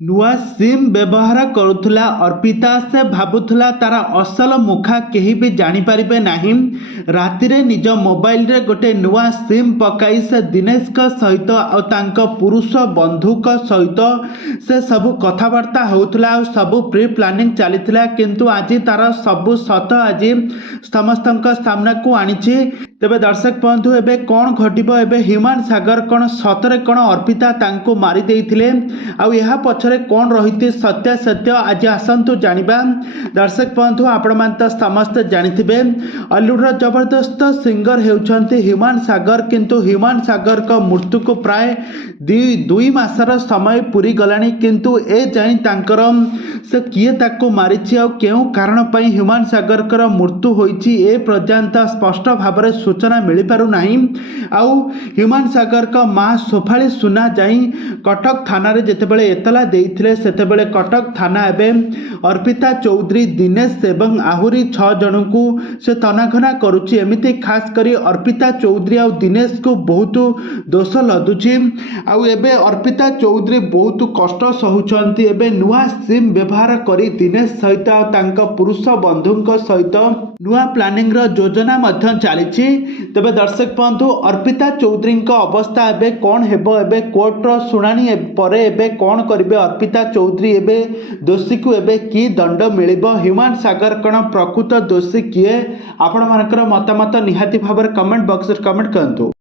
नुआ सिम व्यवहार करुला अर्पिता से भावुला तार असल मुखा कहीं भी जानीपारे नहीं। राति निज मोबाइल रे गोटे नुआ सिम पकाई से दिनेश सहित आउ पुरुष बंधु सहित से सब कथबार्ता होता सब प्री प्लानिंग चली किंतु आज तार सब सत आज समस्त सामना को आनी। तेबे दर्शक बंधु एबे कौन घटिबो एबे ह्यूमान सागर कौन सतरे कौन अर्पिता तांको मारी देइथिले आउ यहा पछरे कौन रही सत्य सत्य आज आसतु जानिबा। दर्शक बंधु आपण मान तो समस्त जानिथिबे हॉलीवुड जबरदस्त सिंगर हेउछन्ते ह्यूमान सागर किंतु ह्यूमान सागर का मृत्यु को प्राय दुई मासर समय पूरी गलानी किंतु ए जाई तांकर से किए ताको मारिछि आ केउ कारण पई ह्यूमान सागर कर मृत्यु होईछि ए पर्यंत स्पष्ट भाव में सूचना मिल पारु नाही। आउ ह्यूमान सागर का माँ सोफाली सुना जाई कटक थाना रे जेतेबेले एतला देइथिले सेतेबेले कटक थाना एबे अर्पिता चौधरी दिनेश एवं आहुरी 6 जन को से तनाघना करुछि। एमिति खास करी अर्पिता चौधरी आ दिनेश को बहुत दोष लदुछि आउ एबे अर्पिता चौधरी बहुत कष्ट सहुछन्ती। एबे नुआ सिम व्यवहार करी दिनेश सहित तांका पुरुष बंधुक सहित नुआ प्लानिंग रो योजना मध्य चली। तेबे दर्शक बंधु अर्पिता चौधरी अवस्था एबे कौन हेबो एबे कोर्ट रो सुनानी परे एबे कौन करिवे अर्पिता चौधरी एबे दोषी को एबे की दंड मिलिबो ह्यूमान सागर कण प्रकृत दोषी किए आपण मानकर मतामत निहाती भाव कमेंट बॉक्स रे कमेंट करंतु।